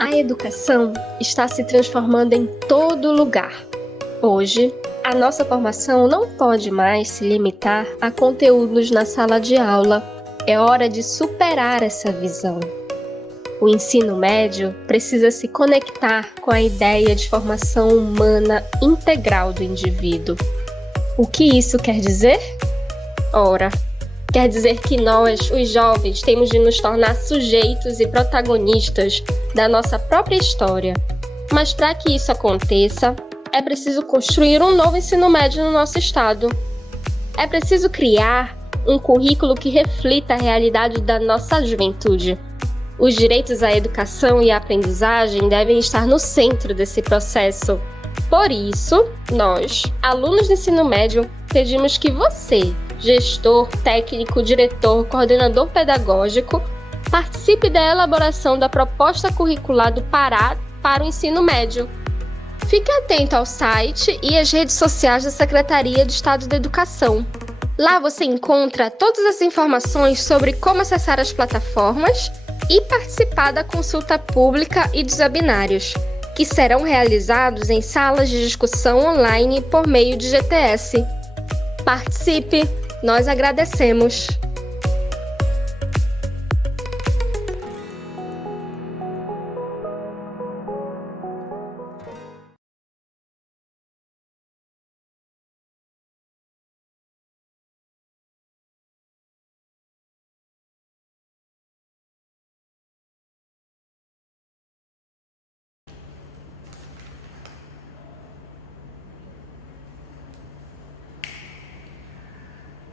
A educação está se transformando em todo lugar. Hoje, a nossa formação não pode mais se limitar a conteúdos na sala de aula. É hora de superar essa visão. O ensino médio precisa se conectar com a ideia de formação humana integral do indivíduo. O que isso quer dizer? Ora, quer dizer que nós, os jovens, temos de nos tornar sujeitos e protagonistas da nossa própria história. Mas para que isso aconteça, é preciso construir um novo ensino médio no nosso estado. É preciso criar um currículo que reflita a realidade da nossa juventude. Os direitos à educação e à aprendizagem devem estar no centro desse processo. Por isso, nós, alunos do ensino médio, pedimos que você, gestor, técnico, diretor, coordenador pedagógico, participe da elaboração da proposta curricular do Pará para o ensino médio. Fique atento ao site e às redes sociais da Secretaria de Estado da Educação. Lá você encontra todas as informações sobre como acessar as plataformas e participar da consulta pública e dos webinários, que serão realizados em salas de discussão online por meio de GTS. Participe! Nós agradecemos!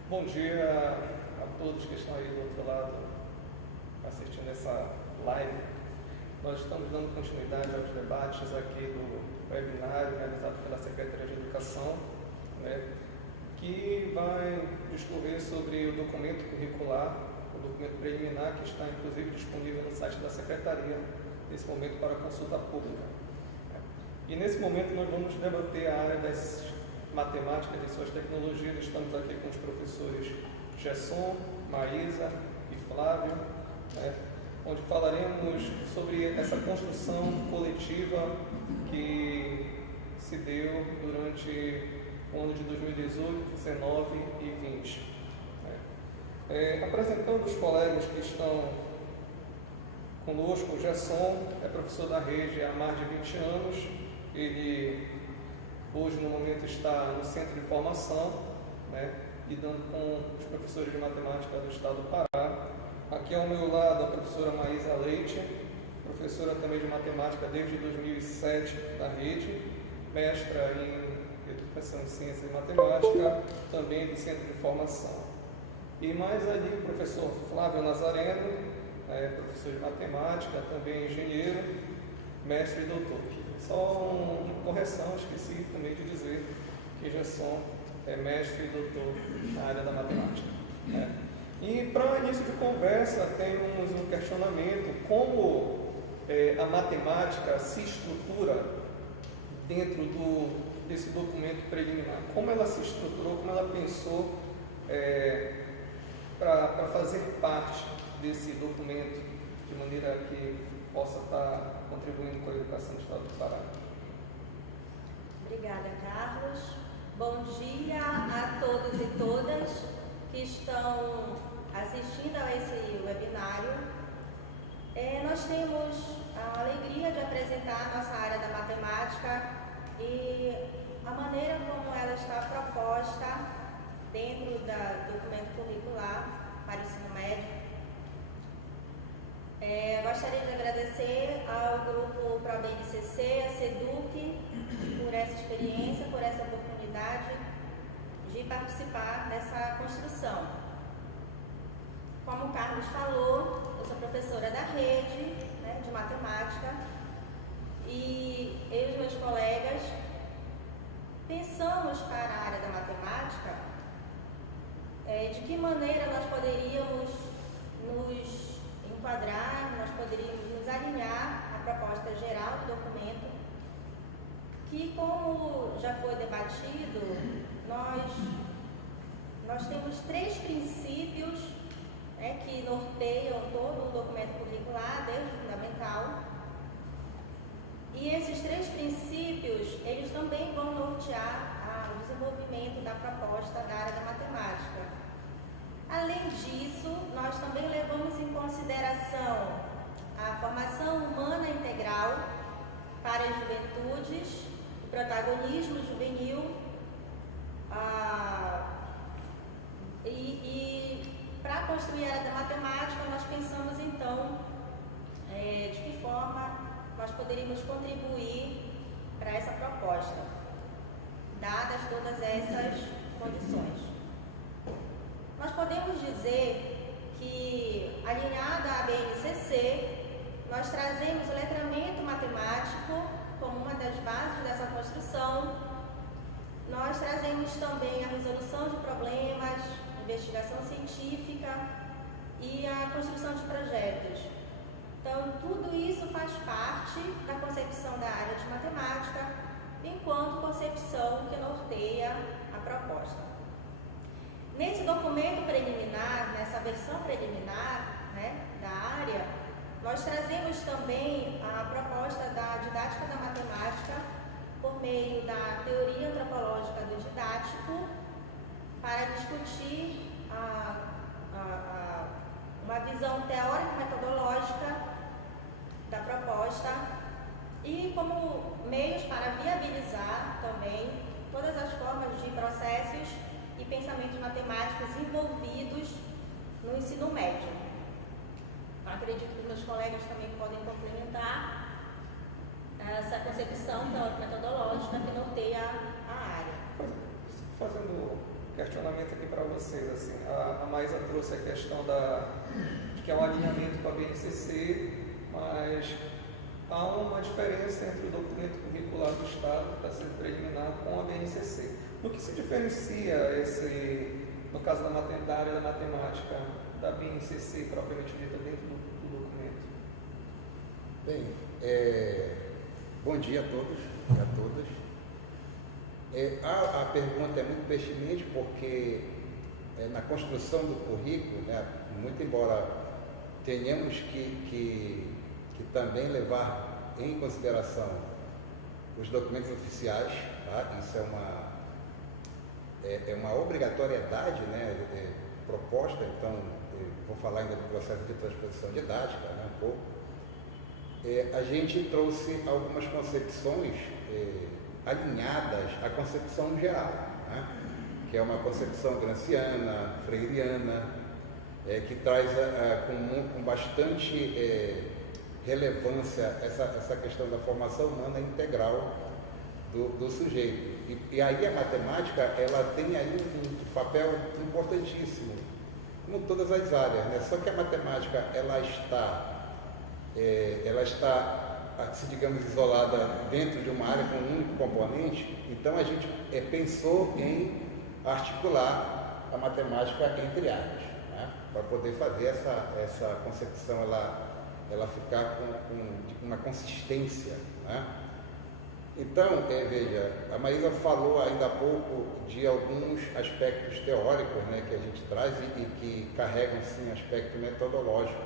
Bom dia a todos que estão aí do outro lado assistindo essa live. Nós estamos dando continuidade aos debates aqui do webinário realizado pela Secretaria de Educação, que vai discorrer sobre o documento curricular, o documento preliminar, que está inclusive disponível no site da Secretaria, nesse momento para consulta pública. E nesse momento nós vamos debater a área das matemáticas e suas tecnologias. Estamos aqui com os professores Gerson, Maísa e Flávio, onde falaremos sobre essa construção coletiva que se deu durante o ano de 2018, 19 e 20. Apresentando os colegas que estão conosco, o Gerson é professor da rede há mais de 20 anos, ele hoje, no momento, está no Centro de Formação, lidando com os professores de matemática do Estado do Pará. Aqui ao meu lado, a professora Maísa Leite, professora também de matemática desde 2007 da rede, mestra em Educação em Ciência e Matemática, também do Centro de Formação. E mais ali, o professor Flávio Nazareno, professor de matemática, também engenheiro, mestre e doutor. Só uma correção, esqueci também de dizer que Gerson é mestre e doutor na área da matemática. E para início de conversa, temos um questionamento: como a matemática se estrutura dentro desse documento preliminar? Como ela se estruturou, como ela pensou para fazer parte desse documento, de maneira que possa estar contribuindo com a educação do Estado do Pará. Obrigada, Carlos. Bom dia a todos e todas que estão assistindo a esse webinário. Nós temos a alegria de apresentar a nossa área da matemática e a maneira como ela está proposta dentro do documento curricular para o ensino médio. Gostaria de agradecer ao grupo ProBNCC, a SEDUC, por essa experiência, por essa oportunidade de participar dessa construção. Como o Carlos falou, eu sou professora da rede de matemática e eu e os meus colegas pensamos para a área da matemática de que maneira nós poderíamos nos enquadrar, nós poderíamos nos alinhar à proposta geral do documento, que, como já foi debatido, nós temos 3 princípios que norteiam todo o documento curricular, desde o fundamental, nós também levamos em consideração a formação humana integral para as juventudes, o protagonismo juvenil, e para construir a área da matemática, nós pensamos então de que forma nós poderíamos contribuir para essa proposta, dadas todas essas condições. Nós podemos dizer que, alinhada à BNCC, nós trazemos o letramento matemático como uma das bases dessa construção. Nós trazemos também a resolução de problemas, investigação científica e a construção de projetos. Então, tudo isso faz parte da concepção da área de matemática, enquanto concepção que norteia a proposta. Nesse documento preliminar, nessa versão preliminar, da área, nós trazemos também a proposta da didática da matemática por meio da teoria antropológica do didático, para discutir uma visão teórico-metodológica da proposta e como meios para viabilizar também todas as formas de processos e pensamentos matemáticos envolvidos no ensino médio. Acredito que os meus colegas também podem complementar essa concepção teórico-metodológica que norteia a área. Fazendo um questionamento aqui para vocês, assim, a Maísa trouxe a questão de que é um alinhamento com a BNCC, mas há uma diferença entre o documento curricular do Estado, que está sendo preliminar, com a BNCC. No que se diferencia no caso da área da matemática, da BNCC propriamente dita dentro do documento? Bem, bom dia a todos e a todas. A pergunta é muito pertinente porque na construção do currículo, muito embora tenhamos que também levar em consideração os documentos oficiais, tá? Isso é uma obrigatoriedade, proposta, então vou falar ainda do processo de transposição didática, um pouco. A gente trouxe algumas concepções alinhadas à concepção geral, que é uma concepção granciana, freiriana, que traz com bastante relevância essa questão da formação humana integral do sujeito. E aí a matemática, ela tem aí um papel importantíssimo, como todas as áreas, Só que a matemática, ela está, se digamos, isolada dentro de uma área com um único componente. Então a gente pensou em articular a matemática entre áreas, para poder fazer essa concepção ela ficar com uma consistência, Então, veja, a Maísa falou ainda há pouco de alguns aspectos teóricos, que a gente traz e que carregam, sim, aspecto metodológico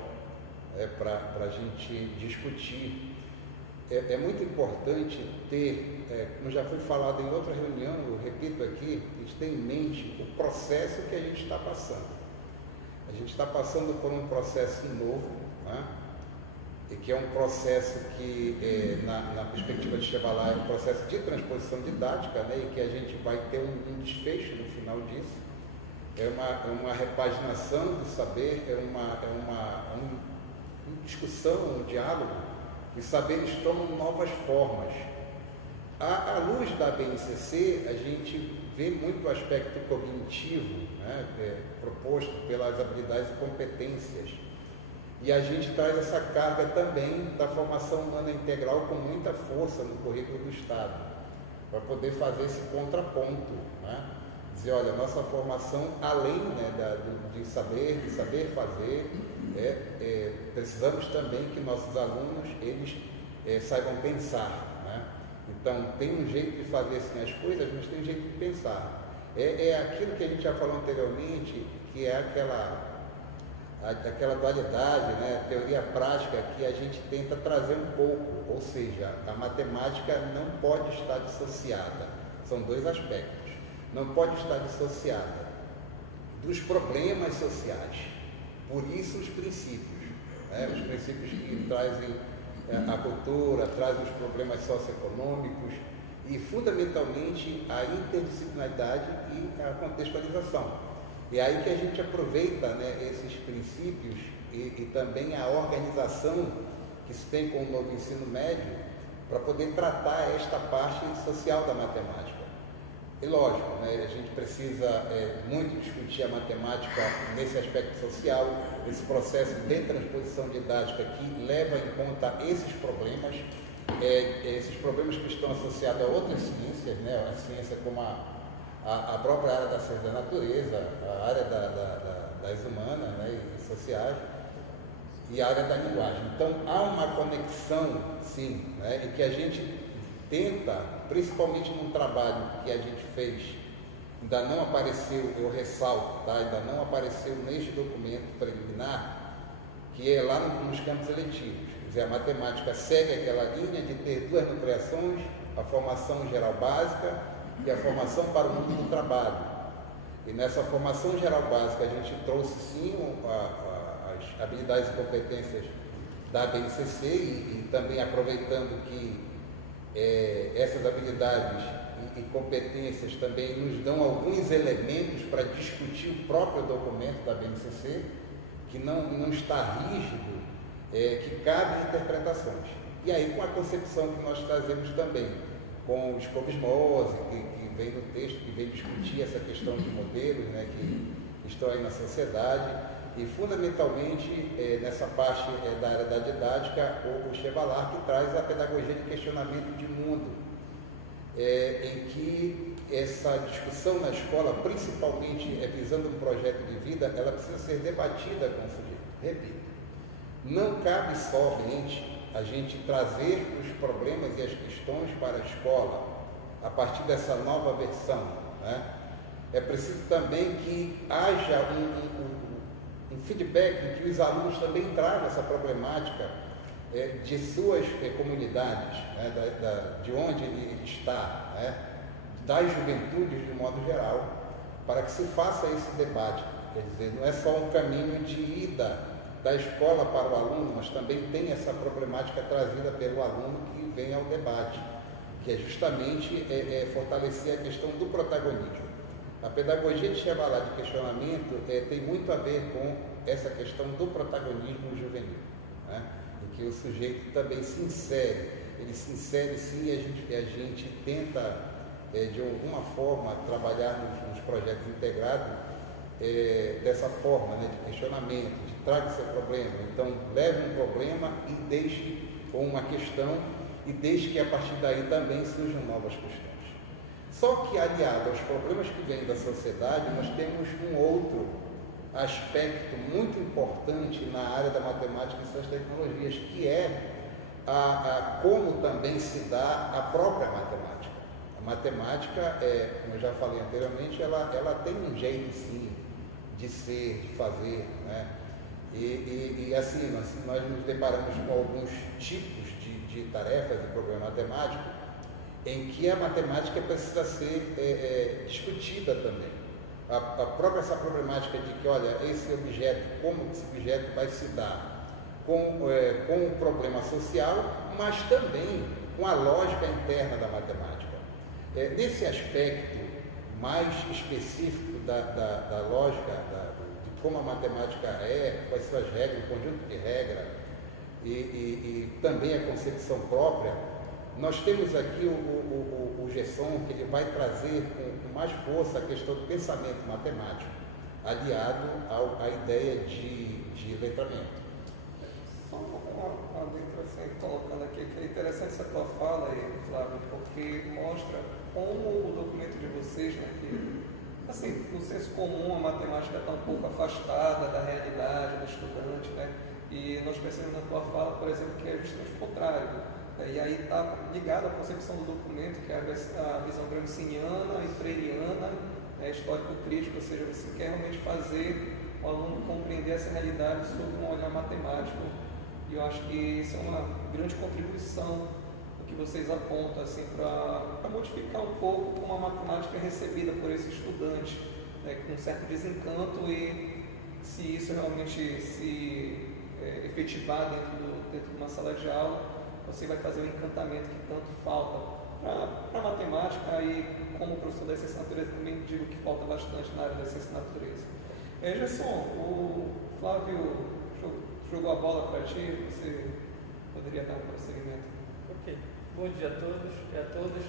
para a gente discutir. É muito importante ter, como já foi falado em outra reunião, eu repito aqui, a gente tem em mente o processo que a gente está passando. A gente está passando por um processo novo, e que é um processo que, na perspectiva de Chevalier, é um processo de transposição didática, e que a gente vai ter um desfecho no final disso. É uma repaginação do saber, é uma discussão, um diálogo, e saberes tomam novas formas. À luz da BNCC, a gente vê muito o aspecto cognitivo, proposto pelas habilidades e competências. E a gente traz essa carga também da formação humana integral com muita força no currículo do Estado, para poder fazer esse contraponto, Dizer, olha, nossa formação, além de saber fazer, precisamos também que nossos alunos, eles saibam pensar, Então, tem um jeito de fazer assim, as coisas, mas tem um jeito de pensar. É aquilo que a gente já falou anteriormente, que é aquela dualidade, teoria prática, que a gente tenta trazer um pouco, ou seja, a matemática não pode estar dissociada, são dois aspectos, não pode estar dissociada dos problemas sociais, Por isso os princípios, né? Os princípios que trazem a cultura, trazem os problemas socioeconômicos e, fundamentalmente, a interdisciplinaridade e a contextualização. E aí que a gente aproveita, né, esses princípios e também a organização que se tem com o novo ensino médio para poder tratar esta parte social da matemática. E lógico, né, a gente precisa muito discutir a matemática nesse aspecto social, esse processo de transposição didática que leva em conta esses problemas que estão associados a outras ciências, né, a ciência como a própria área da ciência da natureza, a área das humanas, né, e sociais, e a área da linguagem. Então, há uma conexão, sim, né, e que a gente tenta, principalmente num trabalho que a gente fez, ainda não apareceu, eu ressalto, tá? Ainda não apareceu neste documento preliminar, que é lá nos campos eletivos. Quer dizer, a matemática segue aquela linha de ter 2 nucleações, a formação geral básica e a formação para o mundo do trabalho. E nessa formação geral básica a gente trouxe sim as habilidades e competências da BNCC e também aproveitando que essas habilidades e competências também nos dão alguns elementos para discutir o próprio documento da BNCC, que não está rígido, que cabe interpretações. E aí com a concepção que nós trazemos também, com o Scobie-Mose, que vem no texto, que vem discutir essa questão de modelos, né, que estão aí na sociedade, e fundamentalmente nessa parte da área da didática, o Chevallard, que traz a pedagogia de questionamento de mundo, em que essa discussão na escola, principalmente visando um projeto de vida, ela precisa ser debatida com o sujeito. Repito, não cabe somente a gente trazer os problemas e as questões para a escola a partir dessa nova versão, né? É preciso também que haja um feedback em que os alunos também tragam essa problemática de suas comunidades, né, de onde ele está, né, das juventudes de modo geral, para que se faça esse debate. Quer dizer, não é só um caminho de ida da escola para o aluno, mas também tem essa problemática trazida pelo aluno que vem ao debate, que é justamente fortalecer a questão do protagonismo. A pedagogia de Chevallard de questionamento tem muito a ver com essa questão do protagonismo juvenil, né? Em que o sujeito também se insere, ele se insere sim, e a gente tenta de alguma forma trabalhar nos projetos integrados dessa forma, né, de questionamento, de traga seu problema, então leve um problema e deixe uma questão e deixe que a partir daí também surjam novas questões. Só que, aliado aos problemas que vêm da sociedade, nós temos um outro aspecto muito importante na área da matemática e suas tecnologias, que é como também se dá a própria matemática. A matemática, como eu já falei anteriormente, ela tem um jeito, sim, de ser, de fazer, né? E assim, nós nos deparamos com alguns tipos de tarefas de problema matemático em que a matemática precisa ser discutida também. A própria essa problemática de que, olha, esse objeto, como esse objeto vai se dar com o problema social, mas também com a lógica interna da matemática. Nesse aspecto mais específico da lógica, de como a matemática quais são as regras, o conjunto de regras e também a concepção própria, nós temos aqui o Gerson, que ele vai trazer com mais força a questão do pensamento matemático, aliado à ideia de letramento. Só uma letra assim, colocando aqui, que é interessante essa tua fala aí, Flávio, porque mostra como o documento de vocês, né, que, assim, no senso comum, a matemática está um pouco afastada da realidade do estudante, né, e nós percebemos na tua fala, por exemplo, que é justamente o contrário. E aí está ligado à concepção do documento, que é a visão gramsciana e freiriana, histórico-crítica, ou seja, você quer realmente fazer o aluno compreender essa realidade sob um olhar matemático. E eu acho que isso é uma grande contribuição que vocês apontam assim, para modificar um pouco como a matemática é recebida por esse estudante, né, com um certo desencanto e se isso realmente se efetivar dentro de uma sala de aula, você vai fazer o encantamento que tanto falta para a matemática, e como professor da ciência da natureza também digo que falta bastante na área da ciência da natureza. Gerson, o Flávio jogou a bola para ti, você poderia dar um prosseguimento? Ok, bom dia a todos e a todas.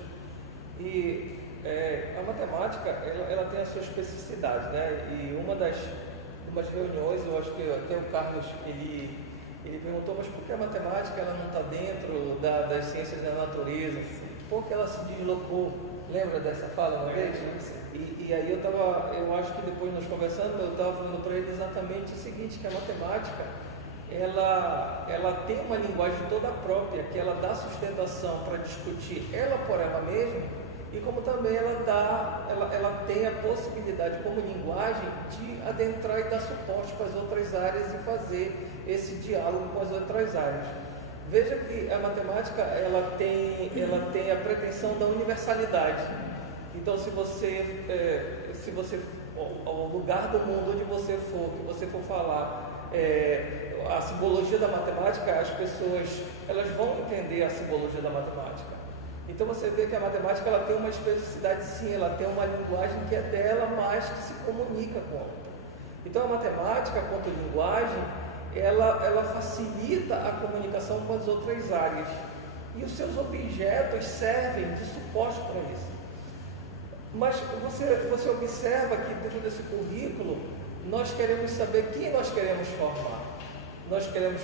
E a matemática, ela tem a sua especificidade, né? E umas reuniões, eu acho que até o Carlos, ele perguntou, mas por que a matemática ela não está dentro das ciências da natureza? Por que ela se deslocou? Lembra dessa fala uma vez? E aí eu acho que depois nós conversando, eu estava falando para ele exatamente o seguinte, que a matemática, ela tem uma linguagem toda própria, que ela dá sustentação para discutir ela por ela mesma, e como também ela tem a possibilidade como linguagem de adentrar e dar suporte para as outras áreas e fazer esse diálogo com as outras áreas. Veja que a matemática ela tem a pretensão da universalidade. Então, se você ao lugar do mundo onde você for, que você for falar a simbologia da matemática, as pessoas elas vão entender a simbologia da matemática. Então você vê que a matemática ela tem uma especificidade, sim, ela tem uma linguagem que é dela, mas que se comunica com a outra. Então a matemática, quanto linguagem, ela facilita a comunicação com as outras áreas. E os seus objetos servem de suporte para isso. Mas você observa que dentro desse currículo, nós queremos saber quem nós queremos formar. Nós queremos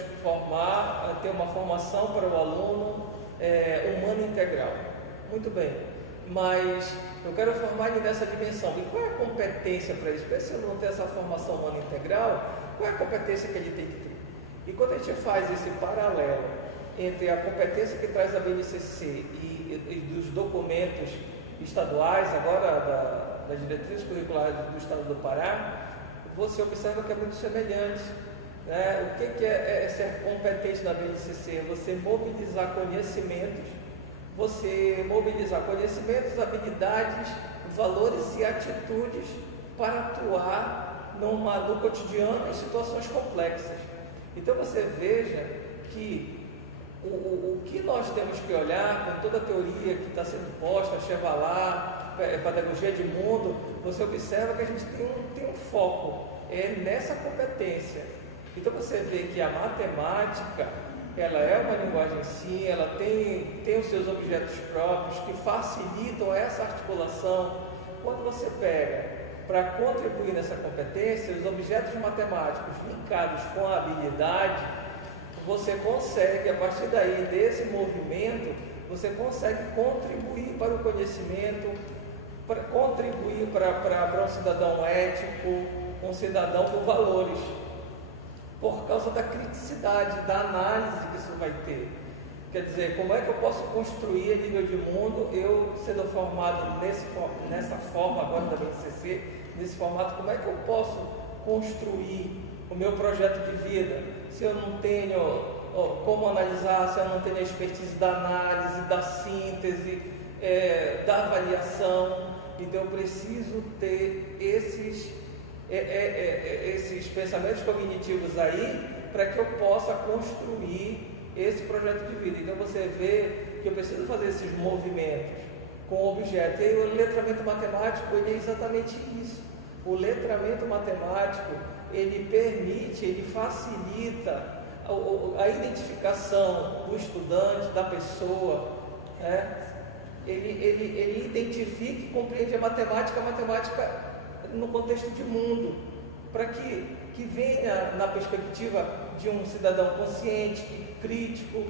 ter uma formação para o aluno humano integral. Muito bem, mas eu quero formar ele nessa dimensão. E qual é a competência para isso? Porque se eu não ter essa formação humana integral, qual é a competência que ele tem que ter? E quando a gente faz esse paralelo entre a competência que traz a BNCC e dos documentos estaduais, agora das diretrizes curriculares do Estado do Pará, você observa que é muito semelhante. O que é ser competente na BNCC? Você mobilizar conhecimentos, habilidades, valores e atitudes para atuar no cotidiano em situações complexas. Então você veja que o que nós temos que olhar com toda a teoria que está sendo posta, Chevalar, pedagogia de mundo, você observa que a gente tem um foco nessa competência. Então você vê que a matemática, ela é uma linguagem sim, ela tem os seus objetos próprios que facilitam essa articulação. Quando você pega para contribuir nessa competência, os objetos matemáticos linkados com a habilidade, você consegue, a partir daí, desse movimento, você consegue contribuir para o conhecimento, contribuir para um cidadão ético, um cidadão com valores, por causa da criticidade, da análise que isso vai ter. Quer dizer, como é que eu posso construir a nível de mundo, eu sendo formado nessa forma agora da BNCC, nesse formato, como é que eu posso construir o meu projeto de vida, se eu não tenho como analisar, se eu não tenho a expertise da análise, da síntese, da avaliação. Então eu preciso ter esses pensamentos cognitivos aí, para que eu possa construir esse projeto de vida. Então você vê que eu preciso fazer esses movimentos com objetos. E o letramento matemático, ele é exatamente isso. O letramento matemático, ele permite, ele facilita a identificação do estudante, da pessoa, ele identifica e compreende a matemática no contexto de mundo, para que venha na perspectiva de um cidadão consciente, crítico.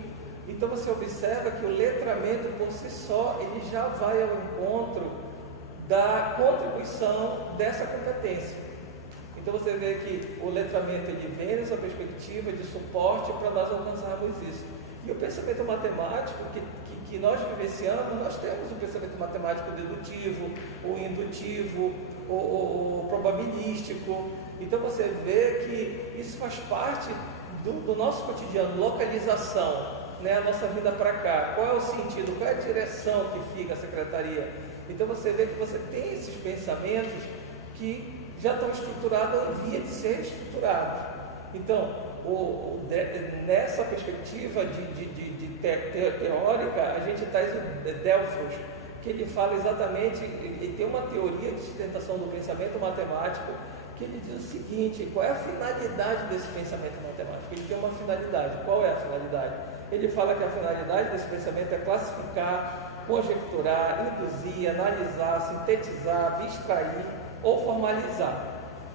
Então você observa que o letramento por si só, ele já vai ao encontro da contribuição dessa competência. Então você vê que o letramento ele vem nessa perspectiva de suporte para nós alcançarmos isso. E o pensamento matemático que nós vivenciamos, nós temos o pensamento matemático dedutivo, o indutivo, o probabilístico. Então você vê que isso faz parte do nosso cotidiano, localização, a nossa vida para cá. Qual é o sentido, qual é a direção que fica a secretaria? Então você vê que você tem esses pensamentos que já estão estruturados ou em via de ser estruturados. Então, nessa perspectiva teórica, a gente traz o Delfos, que ele fala exatamente, ele tem uma teoria de sustentação do pensamento matemático, que ele diz o seguinte: qual é a finalidade desse pensamento matemático? Ele tem uma finalidade. Qual é a finalidade? Ele fala que a finalidade desse pensamento é classificar, conjecturar, induzir, analisar, sintetizar, abstrair ou formalizar.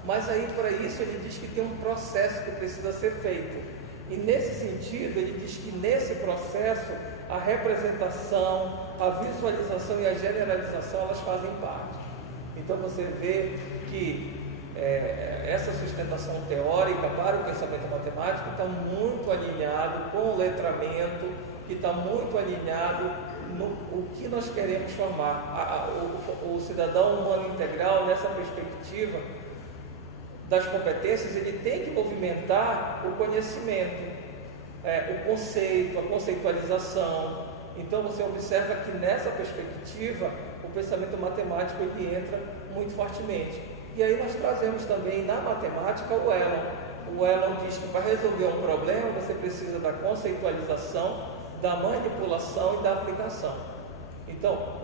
Mas aí, para isso, ele diz que tem um processo que precisa ser feito. E nesse sentido, ele diz que nesse processo, a representação, a visualização e a generalização, elas fazem parte. Então, você vê que essa sustentação teórica para o pensamento matemático está muito alinhado com o letramento, que está muito alinhado no o que nós queremos formar. O cidadão humano integral, nessa perspectiva das competências, ele tem que movimentar o conhecimento, o conceito, a conceitualização. Então você observa que nessa perspectiva o pensamento matemático ele entra muito fortemente. E aí nós trazemos também na matemática o Elon. O Elon diz que para resolver um problema você precisa da conceitualização, da manipulação e da aplicação. Então,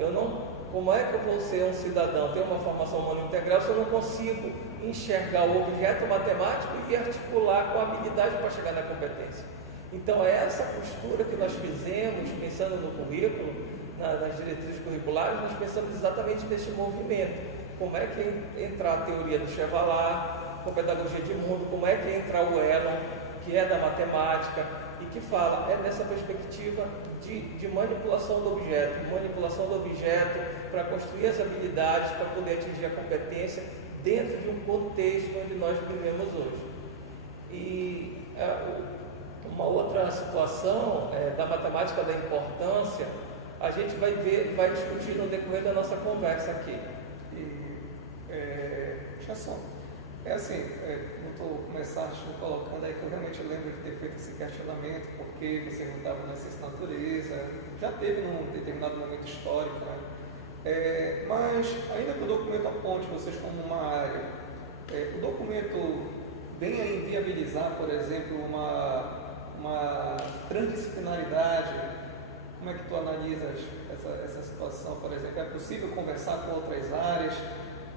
como é que eu vou ser um cidadão, ter uma formação humana integral, se eu não consigo enxergar o objeto matemático e articular com a habilidade para chegar na competência? Então, é essa postura que nós fizemos, pensando no currículo, nas diretrizes curriculares, nós pensamos exatamente neste movimento. Como é que entrar a teoria do Chevallard, com a pedagogia de mundo, como é que entrar o Elon, que é da matemática, e que fala, nessa perspectiva de manipulação do objeto para construir as habilidades, para poder atingir a competência dentro de um contexto onde nós vivemos hoje. E uma outra situação da matemática da importância, a gente vai discutir no decorrer da nossa conversa aqui. Vou começar colocando aí que eu realmente lembro de ter feito esse questionamento, porque você não estava na ciência da natureza, já teve num determinado momento histórico, né? Mas ainda que o documento aponte vocês como uma área, o documento vem a inviabilizar, por exemplo, uma transdisciplinaridade. Como é que tu analisas essa situação, por exemplo? É possível conversar com outras áreas,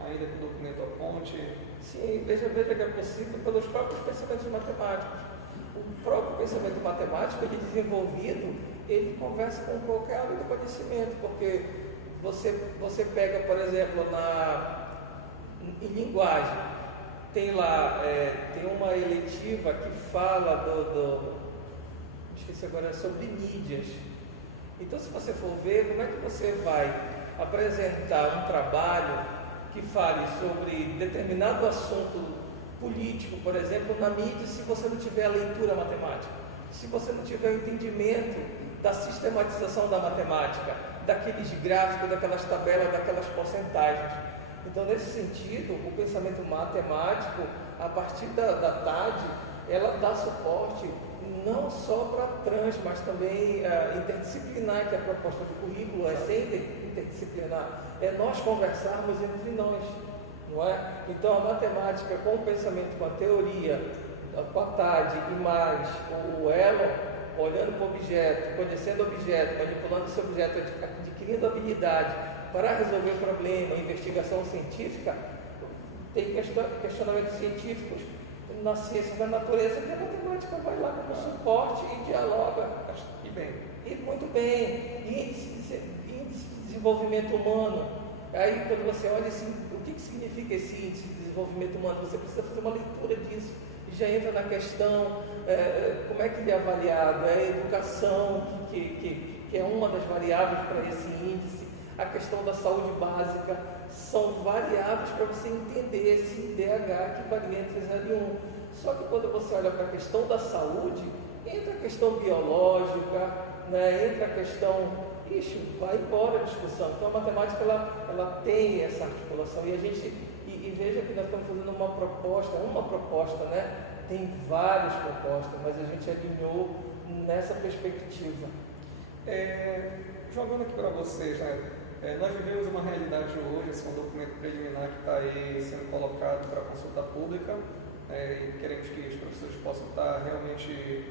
ainda que o documento aponte? Sim, veja que é possível pelos próprios pensamentos matemáticos. O próprio pensamento matemático, ele desenvolvido, ele conversa com qualquer área do conhecimento, porque você pega, por exemplo, em linguagem, tem lá, tem uma eletiva que fala esqueci agora, sobre mídias. Então, se você for ver, como é que você vai apresentar um trabalho que fale sobre determinado assunto político, por exemplo, na mídia, se você não tiver a leitura matemática, se você não tiver o entendimento da sistematização da matemática, daqueles gráficos, daquelas tabelas, daquelas porcentagens. Então, nesse sentido, o pensamento matemático, a partir da TAD, ela dá suporte não só para trans, mas também interdisciplinar, que é a proposta do currículo, é ser interdisciplinar, é nós conversarmos entre nós, não é? Então, a matemática com o pensamento, com a teoria, com a TAD e mais o Elon, olhando para o objeto, conhecendo o objeto, manipulando esse objeto, adquirindo habilidade para resolver o problema, investigação científica, tem questionamentos científicos na ciência da natureza, que a matemática vai lá como suporte e dialoga. E muito bem. Índice de desenvolvimento humano. Aí, quando você olha assim, o que significa esse índice de desenvolvimento humano, você precisa fazer uma leitura disso. E já entra na questão, como é que ele é avaliado? É a educação, que é uma das variáveis para esse índice. A questão da saúde básica, são variáveis para você entender esse DH que varia entre 0 e 1. Só que quando você olha para a questão da saúde, entra a questão biológica, né? Entra a questão, vai embora a discussão. Então a matemática ela tem essa articulação e a gente, e veja que nós estamos fazendo uma proposta, né? Tem várias propostas, mas a gente alinhou nessa perspectiva. Jogando aqui para vocês, né? Nós vivemos uma realidade hoje, esse é um documento preliminar que está aí sendo colocado para consulta pública, e queremos que os professores possam estar realmente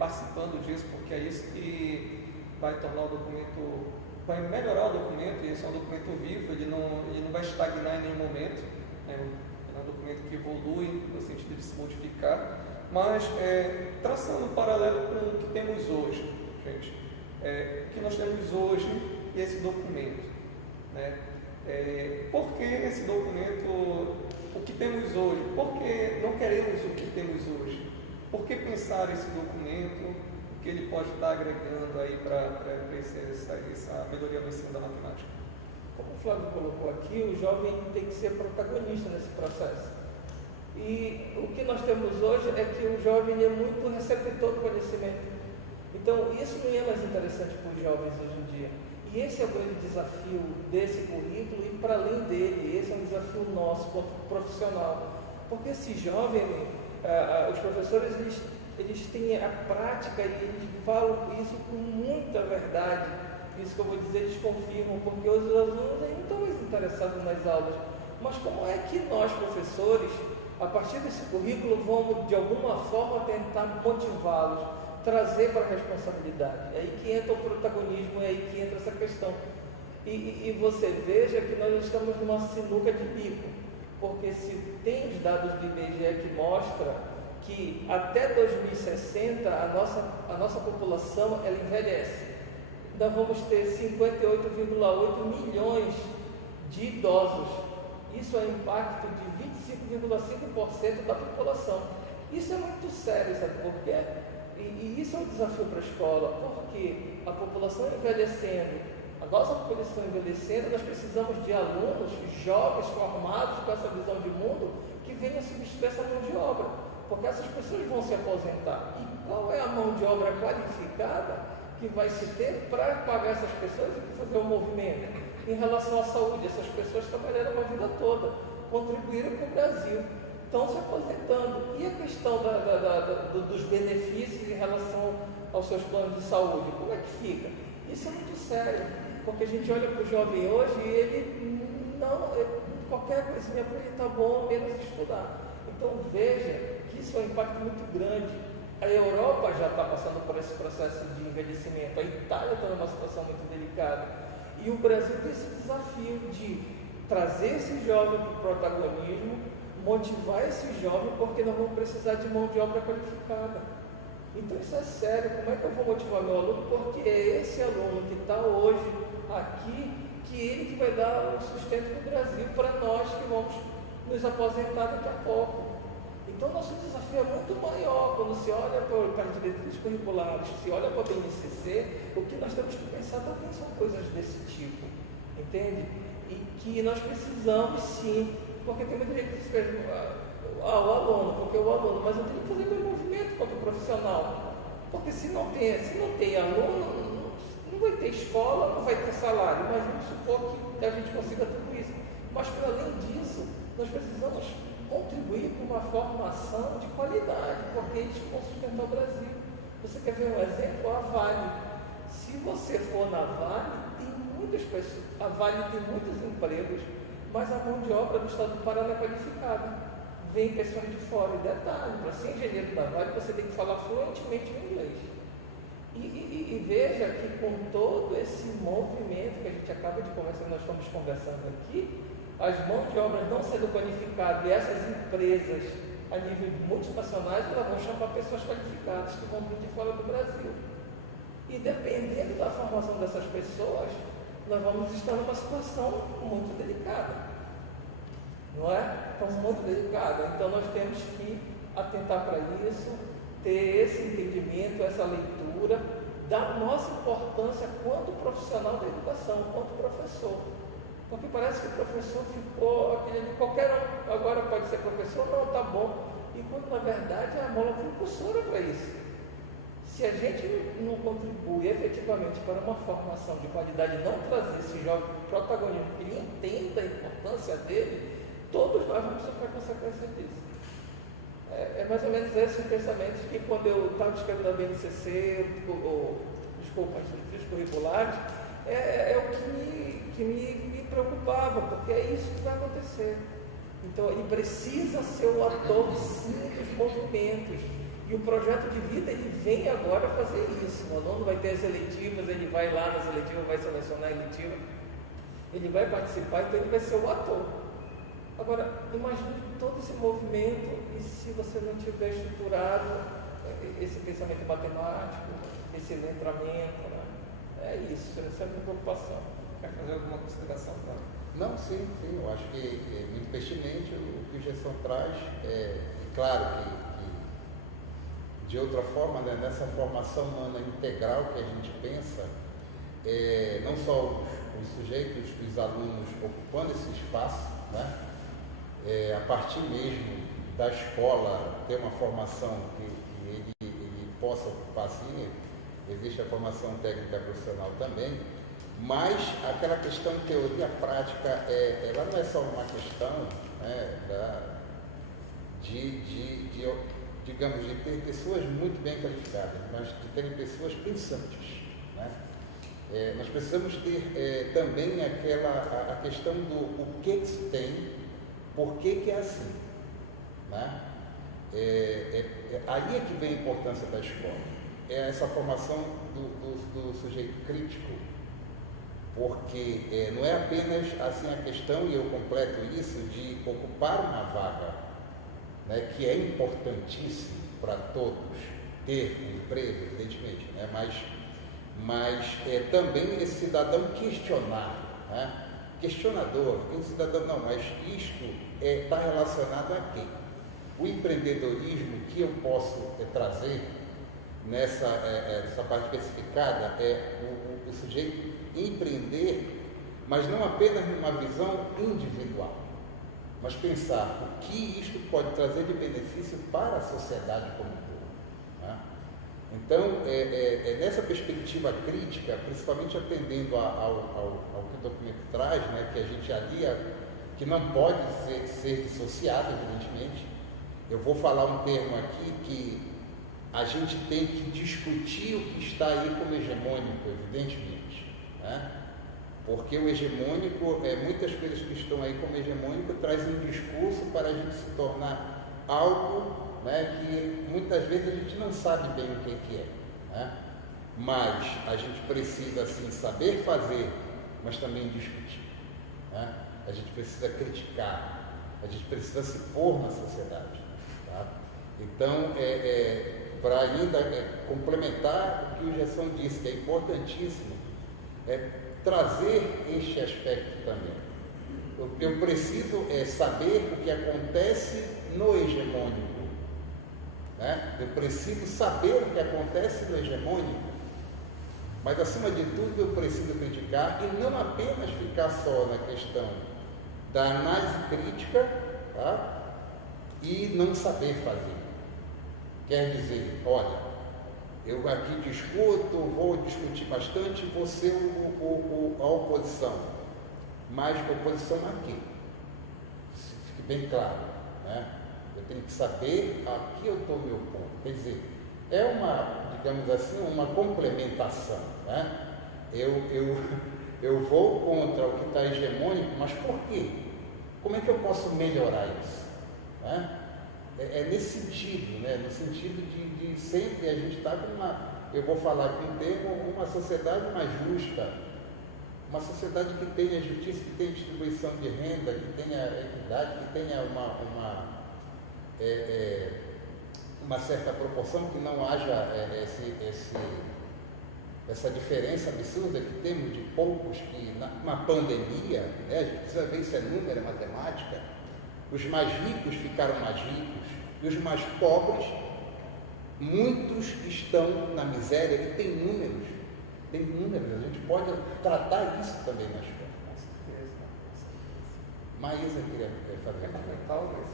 participando disso, porque é isso que vai tornar o documento, vai melhorar o documento, e esse é um documento vivo, ele não vai estagnar em nenhum momento, é um documento que evolui no sentido de se modificar, mas traçando um paralelo com o que temos hoje, gente. O que nós temos hoje e esse documento, né? Por que esse documento, o que temos hoje? Por que não queremos o que temos hoje? Por que pensar esse documento, o que ele pode estar agregando aí para essa melhoria do ensino da matemática? Como o Flávio colocou aqui, o jovem tem que ser protagonista nesse processo. E o que nós temos hoje é que o jovem é muito receptor do conhecimento. Então, isso não é mais interessante para os jovens hoje em dia. E esse é o grande desafio desse currículo e, para além dele, esse é um desafio nosso como profissional. Porque esse jovem, os professores, eles têm a prática e eles falam isso com muita verdade. Isso que eu vou dizer, eles confirmam, porque os alunos não estão mais interessados nas aulas. Mas como é que nós, professores, a partir desse currículo, vamos, de alguma forma, tentar motivá-los, trazer para a responsabilidade? É aí que entra o protagonismo, é aí que entra essa questão. E você veja que nós estamos numa sinuca de bico, porque se tem os dados do IBGE que mostram que até 2060 a nossa população ela envelhece. Ainda vamos ter 58,8 milhões de idosos. Isso é um impacto de 25,5% da população. Isso é muito sério, sabe por quê? E isso é um desafio para a escola, porque a população envelhecendo, a nossa população envelhecendo, nós precisamos de alunos jovens, formados com essa visão de mundo, que venham substituir essa mão de obra, porque essas pessoas vão se aposentar. E qual é a mão de obra qualificada que vai se ter para pagar essas pessoas e fazer um movimento? Em relação à saúde, essas pessoas trabalharam a vida toda, contribuíram para o Brasil, estão se aposentando. E a questão dos benefícios em relação aos seus planos de saúde, como é que fica? Isso é muito sério, porque a gente olha para o jovem hoje e ele qualquer coisinha para ele está bom, menos estudar. Então veja que isso é um impacto muito grande. A Europa já está passando por esse processo de envelhecimento, a Itália está numa situação muito delicada. E o Brasil tem esse desafio de trazer esse jovem para o protagonismo, motivar esse jovem, porque nós vamos precisar de mão de obra qualificada. Então isso é sério. Como é que eu vou motivar meu aluno? Porque é esse aluno que está hoje aqui, que ele que vai dar o sustento para o Brasil, para nós que vamos nos aposentar daqui a pouco. Então nosso desafio é muito maior. Quando se olha para as diretrizes curriculares, se olha para a BNCC, o que nós temos que pensar também são coisas desse tipo, entende? E que nós precisamos sim, porque tem muita gente que se pergunta, o aluno, porque o aluno, mas eu tenho que fazer meu movimento quanto profissional, porque se não tem aluno, não vai ter escola, não vai ter salário. Mas vamos supor que a gente consiga tudo isso. Mas para além disso, nós precisamos contribuir com uma formação de qualidade, porque eles vão sustentar o Brasil. Você quer ver um exemplo? A Vale. Se você for na Vale, tem muitas pessoas, a Vale tem muitos empregos, mas a mão de obra do Estado do Paraná é qualificada. Vem pessoas de fora. E detalhe, para ser engenheiro da Vale, você tem que falar fluentemente o inglês. E veja que com todo esse movimento que a gente acaba de conversar, nós estamos conversando aqui, as mãos de obra não sendo qualificadas e essas empresas a nível multinacionais, elas vão chamar pessoas qualificadas que vão vir de fora do Brasil. E dependendo da formação dessas pessoas, nós vamos estar numa situação muito delicada. Não é? Então, muito delicada. Então, nós temos que atentar para isso, ter esse entendimento, essa leitura, da nossa importância quanto profissional da educação, quanto professor. Porque parece que o professor ficou aquele de qualquer um, agora pode ser professor, não, tá bom. E quando na verdade é a mola propulsora para isso. Se a gente não contribui efetivamente para uma formação de qualidade, não trazer esse jovem protagonismo, que ele entenda a importância dele, todos nós vamos sofrer consequências disso. É mais ou menos esse o pensamento que quando eu estava escrevendo a BNCC, as diretrizes curriculares, é o que me que me preocupava, porque é isso que vai acontecer. Então ele precisa ser o ator sim dos movimentos. E o projeto de vida ele vem agora fazer isso. O aluno vai ter as eletivas, ele vai lá nas eletivas, vai selecionar a eletiva, ele vai participar, então ele vai ser o ator. Agora, imagine todo esse movimento e se você não tiver estruturado esse pensamento matemático, esse letramento, né? É isso, essa é a minha preocupação. Quer fazer alguma consideração, Flávio? Não, sim, eu acho que é muito pertinente o que o Gerson traz. Claro que de outra forma, né, nessa formação humana integral que a gente pensa, não só os sujeitos, os alunos ocupando esse espaço, né, a partir mesmo da escola ter uma formação que ele possa ocupar, sim, existe a formação técnica profissional também, mas aquela questão teoria-prática, ela não é só uma questão, né, digamos, de ter pessoas muito bem qualificadas, mas de terem pessoas pensantes, né? Nós precisamos ter também a questão do o que se tem, por que é assim, né? Aí é que vem a importância da escola, essa formação do sujeito crítico, porque não é apenas assim a questão, e eu completo isso, de ocupar uma vaga, né, que é importantíssimo para todos ter um emprego, evidentemente, né, mas também esse cidadão questionar, né, questionador, um cidadão, não, mas isto está relacionado a quê? O empreendedorismo que eu posso trazer nessa parte especificada o sujeito empreender, mas não apenas numa visão individual, mas pensar o que isto pode trazer de benefício para a sociedade como um todo, né? Então, nessa perspectiva crítica, principalmente atendendo ao que o documento traz, né, que a gente alia, que não pode ser dissociado, evidentemente. Eu vou falar um termo aqui que a gente tem que discutir o que está aí como hegemônico, evidentemente, né? Porque o hegemônico, muitas coisas que estão aí como hegemônico trazem um discurso para a gente se tornar algo, né, que muitas vezes a gente não sabe bem o que é, né? Mas a gente precisa, assim, saber fazer, mas também discutir, né? A gente precisa criticar, a gente precisa se pôr na sociedade, tá? Então, para ainda complementar o que o Gerson disse, que é importantíssimo, trazer este aspecto também. Eu preciso saber o que acontece no hegemônico, né? Eu preciso saber o que acontece no hegemônico, mas acima de tudo eu preciso criticar e não apenas ficar só na questão da análise crítica, tá? E não saber fazer. Quer dizer, olha, eu aqui discuto, vou discutir bastante, vou ser a oposição, mas oposição aqui, fique bem claro, né? Eu tenho que saber aqui eu estou meu ponto, quer dizer, é uma, digamos assim, uma complementação, né? Eu vou contra o que está hegemônico, mas por quê? Como é que eu posso melhorar isso, né? Nesse sentido, né? No sentido de sempre a gente estar com eu vou falar aqui um termo, uma sociedade mais justa, uma sociedade que tenha justiça, que tenha distribuição de renda, que tenha equidade, que tenha uma certa proporção, que não haja essa diferença absurda que temos de poucos que, na pandemia, né, a gente precisa ver isso, número, é matemática, os mais ricos ficaram mais ricos e os mais pobres, muitos estão na miséria e tem números, a gente pode tratar isso também na escola. Com certeza. Maísa queria fazer fundamental, mas...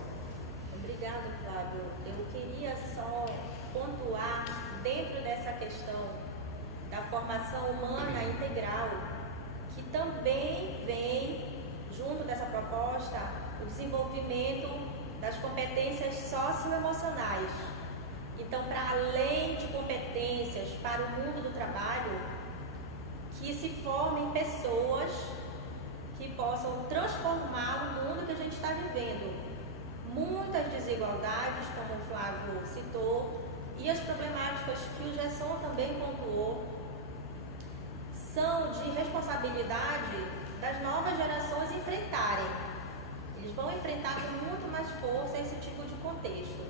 Obrigada, Flávio. Eu queria só pontuar, dentro dessa questão da formação humana integral, que também vem, junto dessa proposta, o desenvolvimento das competências socioemocionais. Então, para além de competências para o mundo do trabalho, que se formem pessoas que possam transformar o mundo que a gente está vivendo. Muitas desigualdades, como o Flávio citou, e as problemáticas que o Gerson também pontuou, são de responsabilidade das novas gerações enfrentarem. Eles vão enfrentar com muito mais força esse tipo de contexto.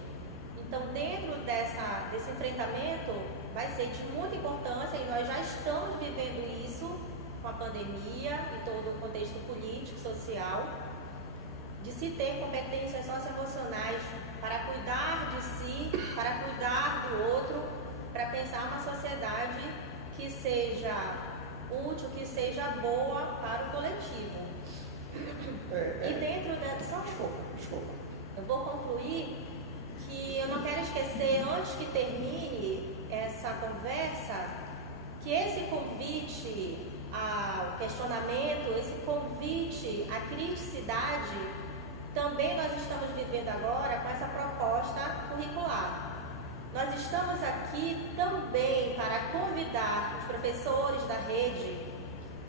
Então, dentro desse enfrentamento, vai ser de muita importância, e nós já estamos vivendo isso com a pandemia e todo o contexto político, social, de se ter competências socioemocionais para cuidar de si, para cuidar do outro, para pensar uma sociedade que seja útil, que seja boa para o coletivo. E dentro dessa... Desculpa. Eu vou concluir que eu não quero esquecer, antes que termine essa conversa, que esse convite ao questionamento, esse convite à criticidade, também nós estamos vivendo agora com essa proposta curricular. Nós estamos aqui também para convidar os professores da rede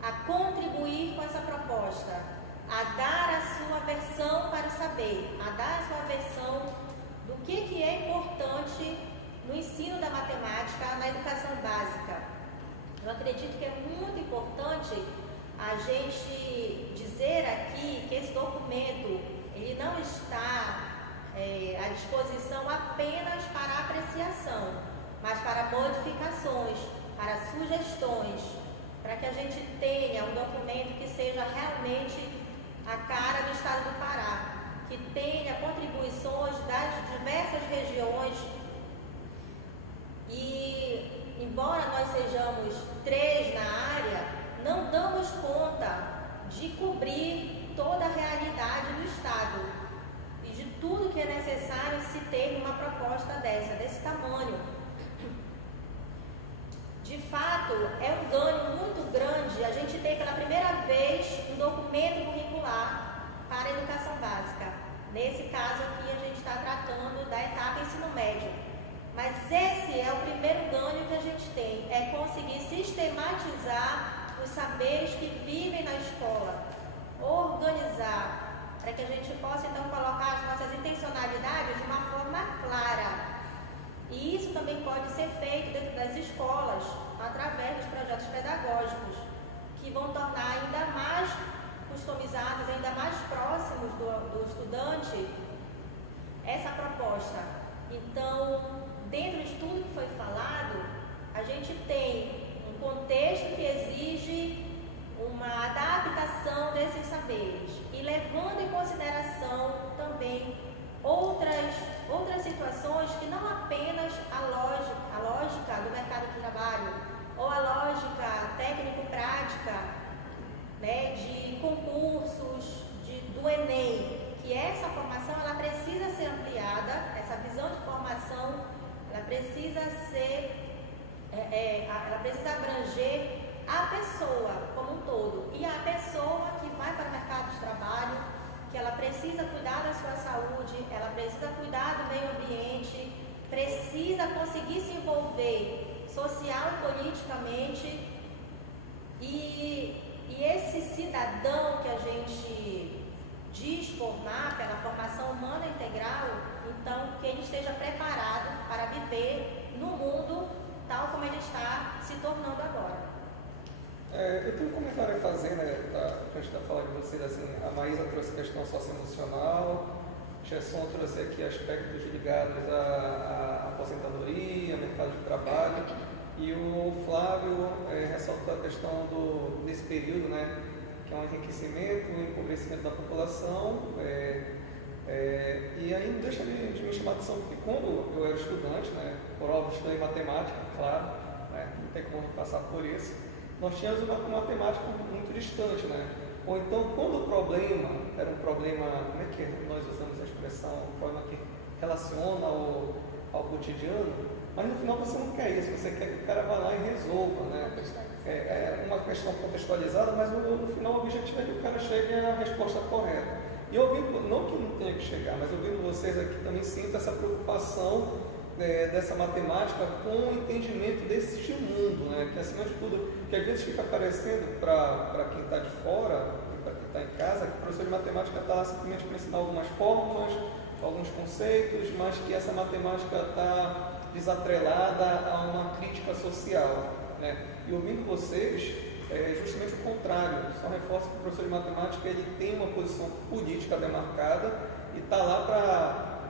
a contribuir com essa proposta, a dar a sua versão para o saber, a dar a sua versão do que é importante no ensino da matemática, na educação básica. Eu acredito que é muito importante a gente dizer aqui que esse documento ele não está à disposição apenas para apreciação, mas para modificações, para sugestões, para que a gente tenha um documento que seja realmente a cara do estado do Pará, que tenha contribuições das diversas regiões. E, embora nós sejamos 3 na área, não damos conta de cobrir toda a realidade do estado e de tudo que é necessário se ter uma proposta desse tamanho. De fato, é um ganho muito grande a gente ter pela primeira vez um documento curricular para a educação básica. Nesse caso aqui, a gente está tratando da etapa ensino médio. Mas esse é o primeiro ganho que a gente tem, é conseguir sistematizar os saberes que vivem na escola, organizar, para que a gente possa então colocar as nossas intencionalidades de uma forma clara. E isso também pode ser feito dentro das escolas, através dos projetos pedagógicos, que vão tornar ainda mais customizados, ainda mais próximos do estudante, essa proposta. Então, dentro de tudo que foi falado, a gente tem um contexto que exige uma adaptação desses saberes e levando em consideração também outras situações que não apenas a lógica do mercado de trabalho ou a lógica técnico-prática, né, de concursos, do Enem, que essa formação ela precisa ser ampliada, essa visão de formação ela precisa ela precisa abranger a pessoa como um todo, e a pessoa que vai para o mercado de trabalho, que ela precisa cuidar da sua saúde, ela precisa cuidar do meio ambiente, precisa conseguir se envolver social e politicamente, e esse cidadão que a gente diz formar pela formação humana integral, então que ele esteja preparado para viver no mundo tal como ele está se tornando agora. Eu tenho um comentário a fazer, né, antes da fala de vocês, assim, a Maísa trouxe a questão socioemocional, o Gerson trouxe aqui aspectos ligados à aposentadoria, mercado de trabalho, e o Flávio ressaltou a questão desse período, né, que é um enriquecimento, um empobrecimento da população, e aí não deixa de me chamar a atenção, porque quando eu era estudante, né, por óbvio estudei matemática, claro, né, não tem como passar por isso, nós tínhamos uma matemática muito distante, né? Ou então, quando o problema era um problema, como é que nós usamos a expressão, um problema que relaciona ao cotidiano, mas no final você não quer isso, você quer que o cara vá lá e resolva, né? É uma questão contextualizada, mas no final o objetivo é que o cara chegue à resposta correta. E ouvindo, não que não tenha que chegar, mas ouvindo vocês aqui também sinto essa preocupação dessa matemática com o entendimento deste mundo, né? Que acima de tudo, que às vezes fica parecendo para quem está de fora, e para quem está está em casa, que o professor de matemática está lá simplesmente para ensinar algumas fórmulas, alguns conceitos, mas que essa matemática está desatrelada a uma crítica social, né? E ouvindo vocês, é justamente o contrário, só reforça que o professor de matemática ele tem uma posição política demarcada e está lá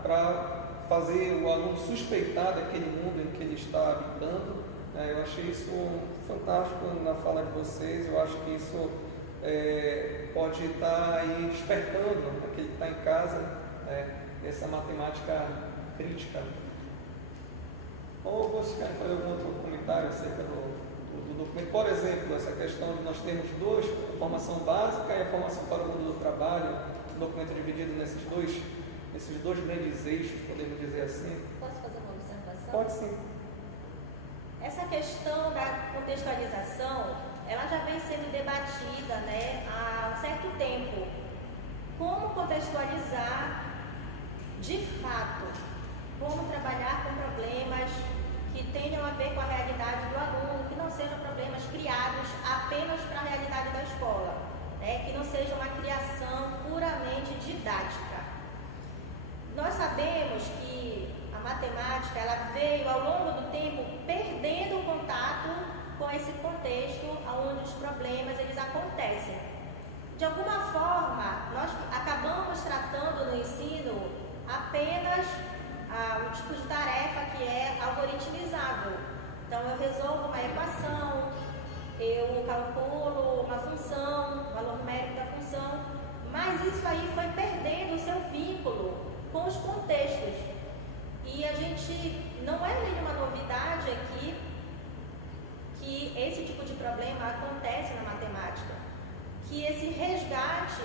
para fazer o aluno suspeitar daquele mundo em que ele está habitando, né? Eu achei isso fantástico na fala de vocês, eu acho que isso pode estar aí despertando aquele que está em casa, essa matemática crítica. Ou vocês querem fazer algum outro comentário acerca do documento? Por exemplo, essa questão de nós termos a formação básica e a formação para o mundo do trabalho, o documento dividido nesses dois grandes eixos, podemos dizer assim. Posso fazer uma observação? Pode sim. Essa questão da contextualização, ela já vem sendo debatida, né, há um certo tempo. Como contextualizar de fato, como trabalhar com problemas que tenham a ver com a realidade do aluno, que não sejam problemas criados apenas para a realidade da escola, né? Que não seja uma criação puramente didática. Nós sabemos que a matemática ela veio ao longo do tempo perdendo o contato com esse contexto onde os problemas eles acontecem. De alguma forma, nós acabamos tratando no ensino apenas o tipo de tarefa que é algoritmizável. Então, eu resolvo uma equação, eu calculo uma função, o valor numérico da função, mas isso aí foi perdendo o seu vínculo com os contextos. E a gente não é nenhuma novidade aqui que esse tipo de problema acontece na matemática, que esse resgate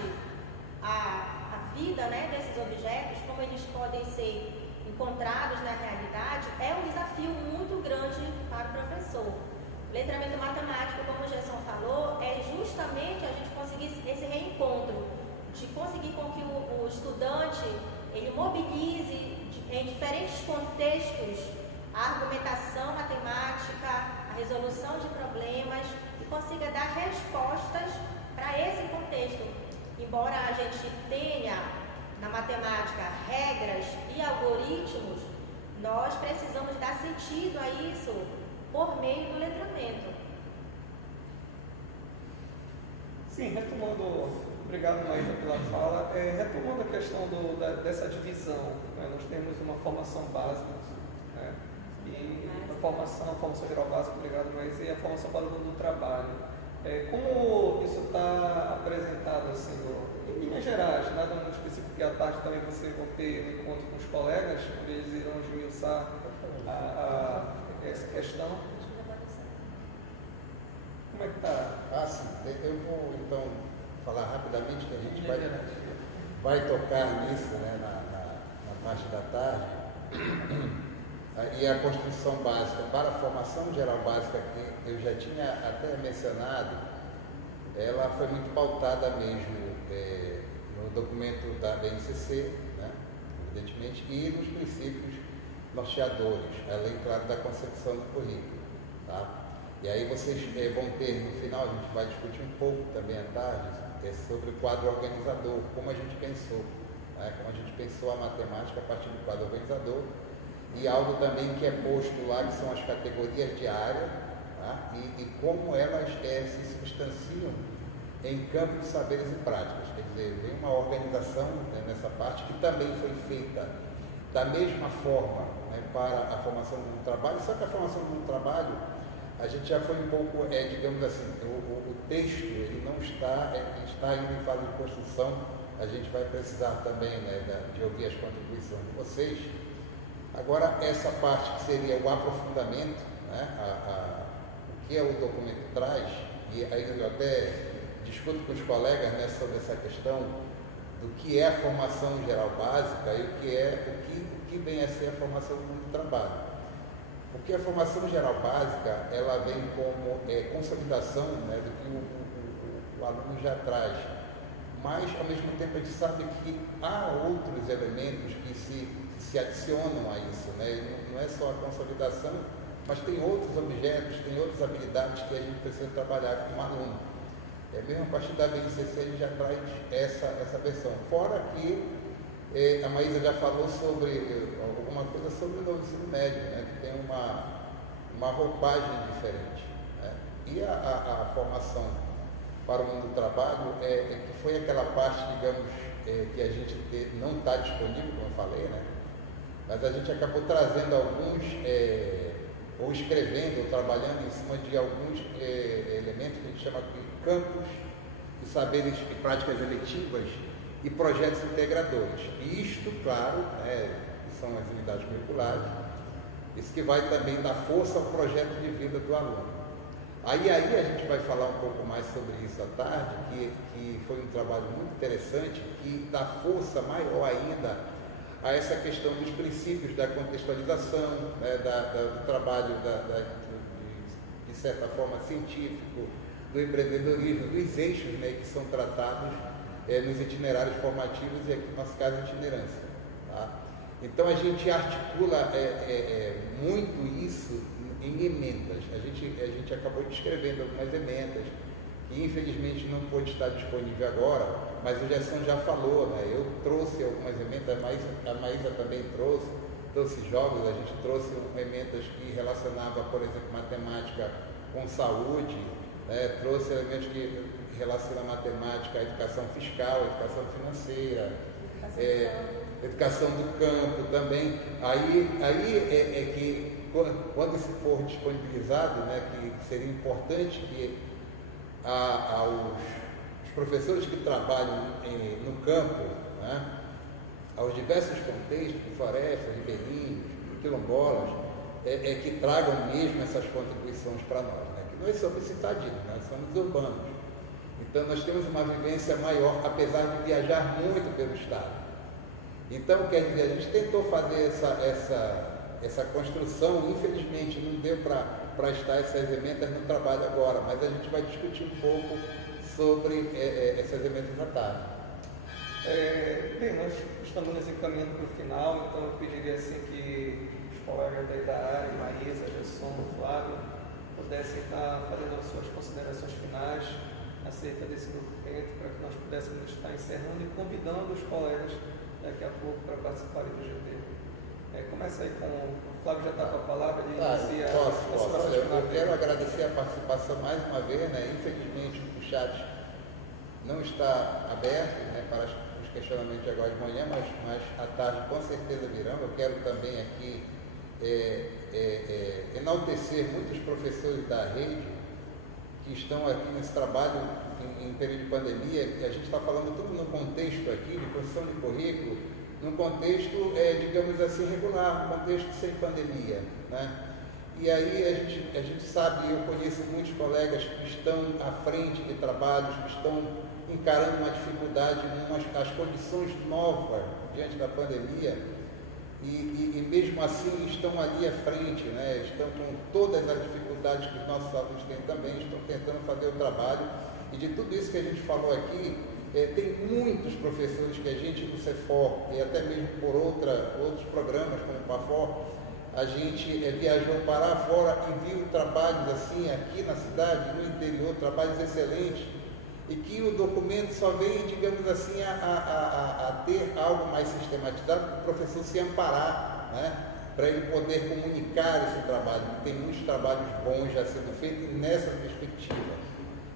a vida, né, desses objetos, como eles podem ser encontrados na realidade, é um desafio muito grande para o professor. O letramento matemático, como o Gerson falou, é justamente a gente conseguir esse reencontro, de conseguir com que o estudante ele mobilize em diferentes contextos a argumentação matemática, a resolução de problemas e consiga dar respostas para esse contexto. Embora a gente tenha na matemática regras e algoritmos, nós precisamos dar sentido a isso por meio do letramento. Sim, retomando, obrigado Maísa pela fala, retomando a questão dessa divisão, né? Nós temos uma formação básica, né? E a formação geral básica, obrigado Maísa, e a formação para o mundo do trabalho. Como isso está apresentado assim, em linhas gerais, nada muito específico, porque à tarde também vocês vão ter um encontro com os colegas, onde eles irão esmiuçar essa questão. Como é que está? Sim. Eu vou então falar rapidamente que a gente vai tocar nisso, né, na parte da tarde. E a construção básica para a formação geral básica, que eu já tinha até mencionado, ela foi muito pautada mesmo no documento da BNCC, né, evidentemente, e nos princípios norteadores, além, claro, da concepção do currículo. Tá? E aí vocês vão ter, no final, a gente vai discutir um pouco também à tarde, sobre o quadro organizador, como a gente pensou, né, como a gente pensou a matemática a partir do quadro organizador, e algo também que é posto lá, que são as categorias de área, tá? E como elas se substanciam em campo de saberes e práticas. Quer dizer, vem uma organização, né, nessa parte que também foi feita da mesma forma, né, para a formação do trabalho, só que a formação do trabalho, a gente já foi um pouco, digamos assim, o texto ele não está, está ainda em fase de construção, a gente vai precisar também, né, de ouvir as contribuições de vocês. Agora, essa parte que seria o aprofundamento, né, o que o documento traz, e aí eu até discuto com os colegas, né, sobre essa questão do que é a formação geral básica e o que vem a ser a formação do trabalho. Porque a formação geral básica, ela vem como consolidação, né, do que o aluno já traz, mas ao mesmo tempo a gente sabe que há outros elementos que se adicionam a isso, né? Não é só a consolidação, mas tem outros objetos, tem outras habilidades que a gente precisa trabalhar com o aluno. mesmo a partir da BNCC a gente já traz essa versão. Fora que a Maísa já falou sobre alguma coisa sobre o novo ensino médio, né, que tem uma roupagem diferente. Né? E a formação para o mundo do trabalho, que foi aquela parte, digamos, que a gente não está disponível, como eu falei, né? Mas a gente acabou trazendo alguns, ou escrevendo, ou trabalhando em cima de alguns elementos que a gente chama de campos de saberes e práticas eletivas e projetos integradores. E isto, claro, que são as unidades curriculares, isso que vai também dar força ao projeto de vida do aluno. Aí a gente vai falar um pouco mais sobre isso à tarde, que foi um trabalho muito interessante, que dá força maior ainda a essa questão dos princípios da contextualização, né, do trabalho de certa forma científico, do empreendedorismo, dos eixos, né, que são tratados nos itinerários formativos e aqui no nosso caso itinerância. Tá? Então a gente articula muito isso em emendas. A gente acabou descrevendo algumas emendas que infelizmente não pôde estar disponível agora, mas o Gerson já falou, né? Eu trouxe algumas emendas, a Maísa também trouxe jogos, a gente trouxe emendas que relacionavam, por exemplo, matemática com saúde, né? Trouxe elementos que relacionam a matemática à educação fiscal, à educação financeira, educação do campo também. Aí é que quando isso for disponibilizado, né, que seria importante que os professores que trabalham no campo, né, aos diversos contextos, de florestas, ribeirinhos, quilombolas, que tragam mesmo essas contribuições para nós, né, que nós somos citadinos, nós somos urbanos. Então nós temos uma vivência maior, apesar de viajar muito pelo estado. Então, quer dizer, a gente tentou fazer essa construção, infelizmente não deu para estar essas emendas no trabalho agora, mas a gente vai discutir um pouco sobre essas emendas à tarde. Bem, nós estamos nos encaminhando para o final, então eu pediria assim que os colegas da área, Maísa, Gerson, Flávio, pudessem estar fazendo as suas considerações finais acerca desse documento, para que nós pudéssemos estar encerrando e convidando os colegas daqui a pouco para participarem do GT. Começa aí com o Flávio, já está com a palavra, ele inicia posso. Eu quero agradecer a participação mais uma vez, né? Infelizmente o chat não está aberto, né, para os questionamentos de agora de manhã, mas à tarde com certeza virão. Eu quero também aqui enaltecer muitos professores da rede que estão aqui nesse trabalho em período de pandemia. A gente está falando tudo no contexto aqui de construção de currículo, num contexto, digamos assim, regular, um contexto sem pandemia, né? E aí a gente sabe, eu conheço muitos colegas que estão à frente de trabalhos, que estão encarando uma dificuldade, as condições novas diante da pandemia, e mesmo assim estão ali à frente, né? Estão com todas as dificuldades que os nossos alunos têm também, estão tentando fazer o trabalho. E de tudo isso que a gente falou aqui, tem muitos professores que a gente no CEFOR, e até mesmo por outros programas como o PAFOR, a gente viajou para fora e viu trabalhos assim aqui na cidade, no interior, trabalhos excelentes, e que o documento só vem, digamos assim, a ter algo mais sistematizado para o professor se amparar, né, para ele poder comunicar esse trabalho. Tem muitos trabalhos bons já sendo feitos nessa perspectiva.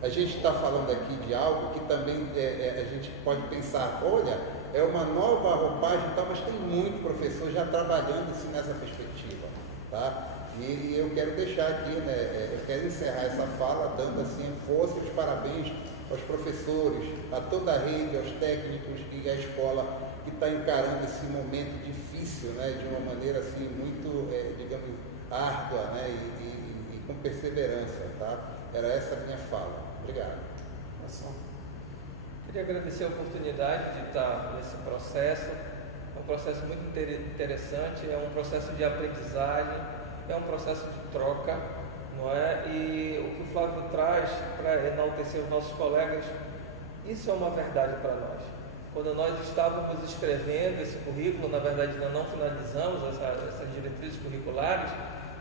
A gente está falando aqui de algo que também a gente pode pensar, olha, é uma nova roupagem, mas tem muito professor já trabalhando assim nessa perspectiva, tá? E eu quero deixar aqui, né, eu quero encerrar essa fala dando assim força e os parabéns aos professores, a toda a rede, aos técnicos e à escola que está encarando esse momento difícil, né, de uma maneira assim muito, digamos, árdua, né, e com perseverança, tá? Era essa a minha fala. Obrigado. Queria agradecer a oportunidade de estar nesse processo. É um processo muito interessante, é um processo de aprendizagem, é um processo de troca, não é? E o que o Flávio traz para enaltecer os nossos colegas, isso é uma verdade para nós. Quando nós estávamos escrevendo esse currículo, na verdade nós não finalizamos essas diretrizes curriculares,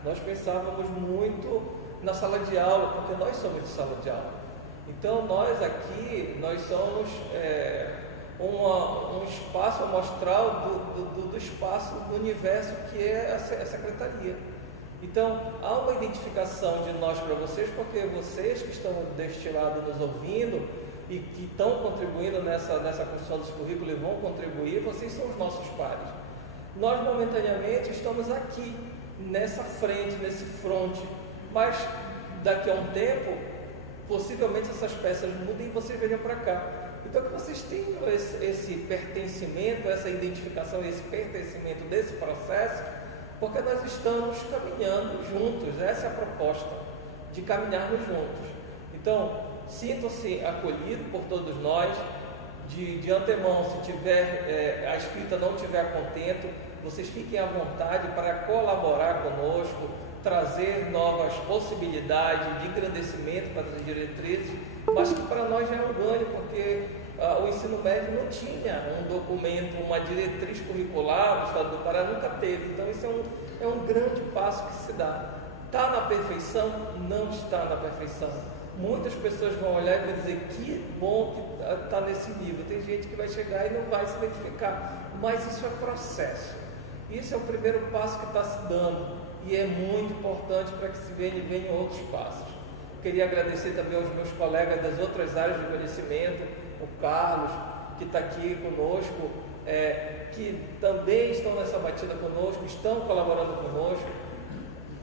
nós pensávamos muito na sala de aula, porque nós somos de sala de aula. Então nós aqui, nós somos um espaço amostral do espaço do universo que é a secretaria. Então há uma identificação de nós para vocês, porque vocês que estão deste lado nos ouvindo e que estão contribuindo nessa construção desse currículo e vão contribuir, vocês são os nossos pares. Nós momentaneamente estamos aqui, nessa frente, nesse fronte, mas daqui a um tempo, possivelmente essas peças mudem e vocês venham para cá. Então que vocês tenham esse pertencimento, essa identificação, esse pertencimento desse processo, porque nós estamos caminhando juntos, essa é a proposta, de caminharmos juntos. Então, sintam-se acolhidos por todos nós, de antemão, se tiver a escrita não estiver contento, vocês fiquem à vontade para colaborar conosco, trazer novas possibilidades de engrandecimento para as diretrizes, mas que para nós já é um ganho, porque o ensino médio não tinha um documento, uma diretriz curricular, o Estado do Pará nunca teve. Então isso é um grande passo que se dá. Está na perfeição? Não está na perfeição. Muitas pessoas vão olhar e vão dizer que bom que está nesse nível. Tem gente que vai chegar e não vai se identificar, mas isso é processo. Isso é o primeiro passo que está se dando e é muito importante para que se venham outros passos. Queria agradecer também aos meus colegas das outras áreas de conhecimento, o Carlos, que está aqui conosco, que também estão nessa batida conosco, estão colaborando conosco.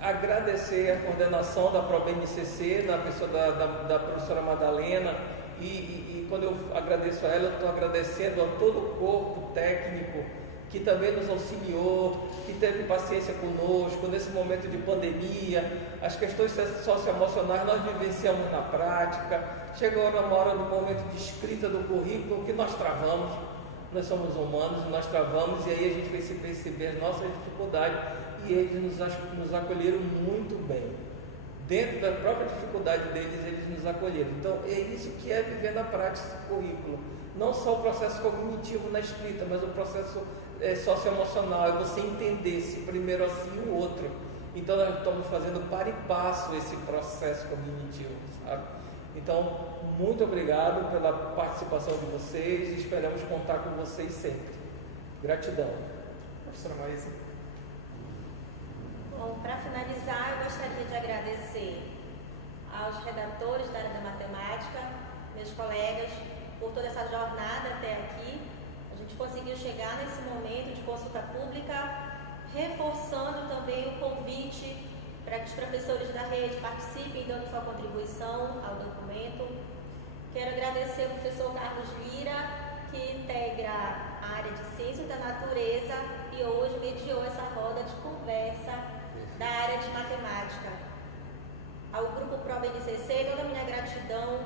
Agradecer a coordenação da ProBNCC, na pessoa da professora Madalena, e quando eu agradeço a ela, eu estou agradecendo a todo o corpo técnico que também nos auxiliou, que teve paciência conosco nesse momento de pandemia. As questões socioemocionais nós vivenciamos na prática. Chegou uma hora do momento de escrita do currículo que nós travamos. Nós somos humanos, nós travamos, e aí a gente vai se perceber as nossas dificuldades, e eles nos acolheram muito bem. Dentro da própria dificuldade deles, eles nos acolheram. Então é isso que é viver na prática esse currículo. Não só o processo cognitivo na escrita, mas o processo socioemocional, é você entender se primeiro assim o outro. Então nós estamos fazendo para e passo esse processo cognitivo, sabe? Então, muito obrigado pela participação de vocês e esperamos contar com vocês sempre. Gratidão. Professora Maísa. Bom, para finalizar, eu gostaria de agradecer aos redatores da área da matemática, meus colegas, por toda essa jornada até aqui. A gente conseguiu chegar nesse momento de consulta pública, reforçando também o convite para que os professores da rede participem, dando sua contribuição ao documento. Quero agradecer ao professor Carlos Lira, que integra a área de Ciências da Natureza e hoje mediou essa roda de conversa da área de Matemática. Ao Grupo ProBNCC, toda a minha gratidão,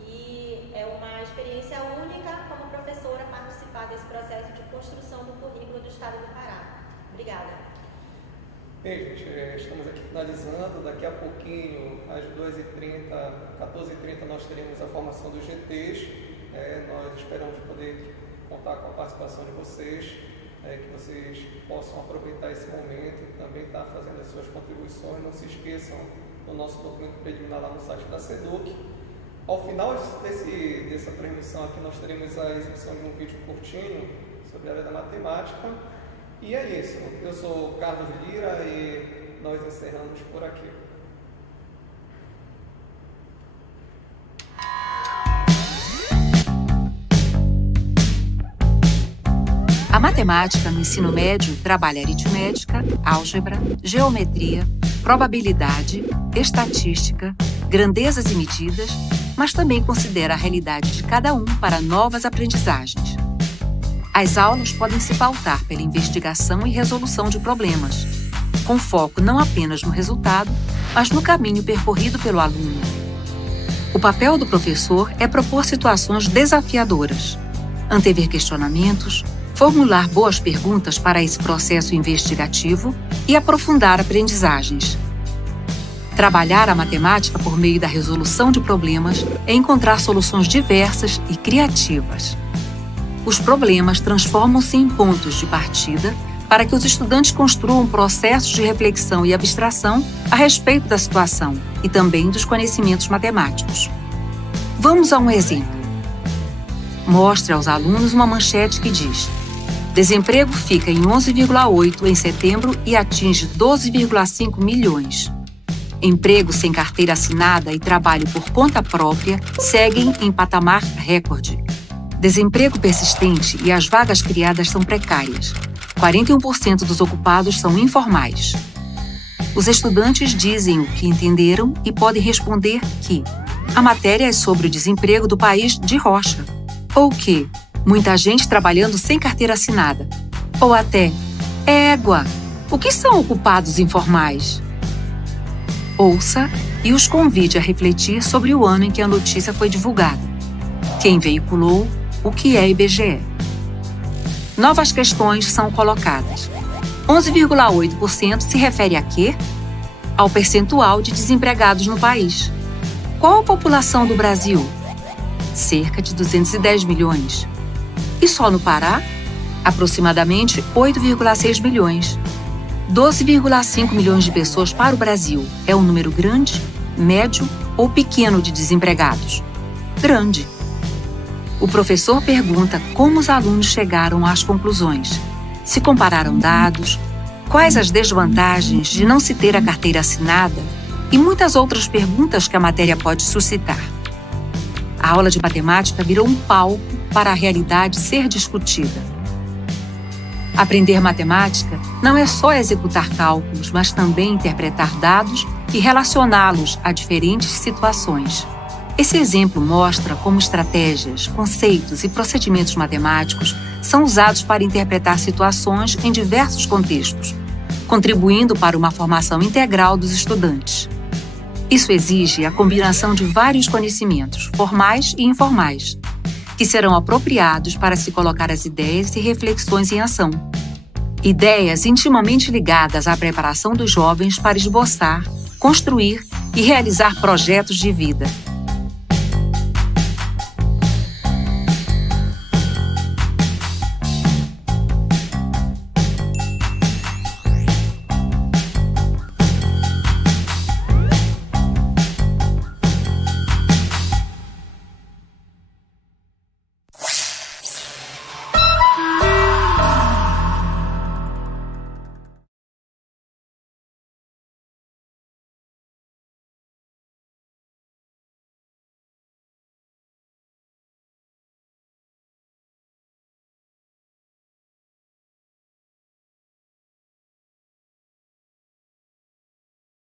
e é uma experiência única como professora participar desse processo de construção do currículo do Estado do Pará. Obrigada. Bem, gente, estamos aqui finalizando. Daqui a pouquinho, às 14h30, nós teremos a formação dos GTs. Nós esperamos poder contar com a participação de vocês, que vocês possam aproveitar esse momento e também estar fazendo as suas contribuições. Não se esqueçam do nosso documento preliminar lá no site da SEDUC. Ao final dessa transmissão aqui, nós teremos a exibição de um vídeo curtinho sobre a área da matemática. E é isso. Eu sou Carlos Lira e nós encerramos por aqui. A matemática no ensino médio trabalha aritmética, álgebra, geometria, probabilidade, estatística, grandezas e medidas, mas também considera a realidade de cada um para novas aprendizagens. As aulas podem se pautar pela investigação e resolução de problemas, com foco não apenas no resultado, mas no caminho percorrido pelo aluno. O papel do professor é propor situações desafiadoras, antever questionamentos, formular boas perguntas para esse processo investigativo e aprofundar aprendizagens. Trabalhar a matemática por meio da resolução de problemas é encontrar soluções diversas e criativas. Os problemas transformam-se em pontos de partida para que os estudantes construam processos de reflexão e abstração a respeito da situação e também dos conhecimentos matemáticos. Vamos a um exemplo. Mostre aos alunos uma manchete que diz: desemprego fica em 11,8 em setembro e atinge 12,5 milhões. Emprego sem carteira assinada e trabalho por conta própria seguem em patamar recorde. Desemprego persistente e as vagas criadas são precárias. 41% dos ocupados são informais. Os estudantes dizem o que entenderam e podem responder que a matéria é sobre o desemprego do país de rocha, ou que muita gente trabalhando sem carteira assinada, ou até égua, o que são ocupados informais? Ouça e os convide a refletir sobre o ano em que a notícia foi divulgada. Quem veiculou, o que é IBGE. Novas questões são colocadas. 11,8% se refere a quê? Ao percentual de desempregados no país. Qual a população do Brasil? Cerca de 210 milhões. E só no Pará? Aproximadamente 8,6 milhões. 12,5 milhões de pessoas para o Brasil é um número grande, médio ou pequeno de desempregados? Grande. O professor pergunta como os alunos chegaram às conclusões, se compararam dados, quais as desvantagens de não se ter a carteira assinada e muitas outras perguntas que a matéria pode suscitar. A aula de matemática virou um palco para a realidade ser discutida. Aprender matemática não é só executar cálculos, mas também interpretar dados e relacioná-los a diferentes situações. Esse exemplo mostra como estratégias, conceitos e procedimentos matemáticos são usados para interpretar situações em diversos contextos, contribuindo para uma formação integral dos estudantes. Isso exige a combinação de vários conhecimentos, formais e informais, que serão apropriados para se colocar as ideias e reflexões em ação. Ideias intimamente ligadas à preparação dos jovens para esboçar, construir e realizar projetos de vida.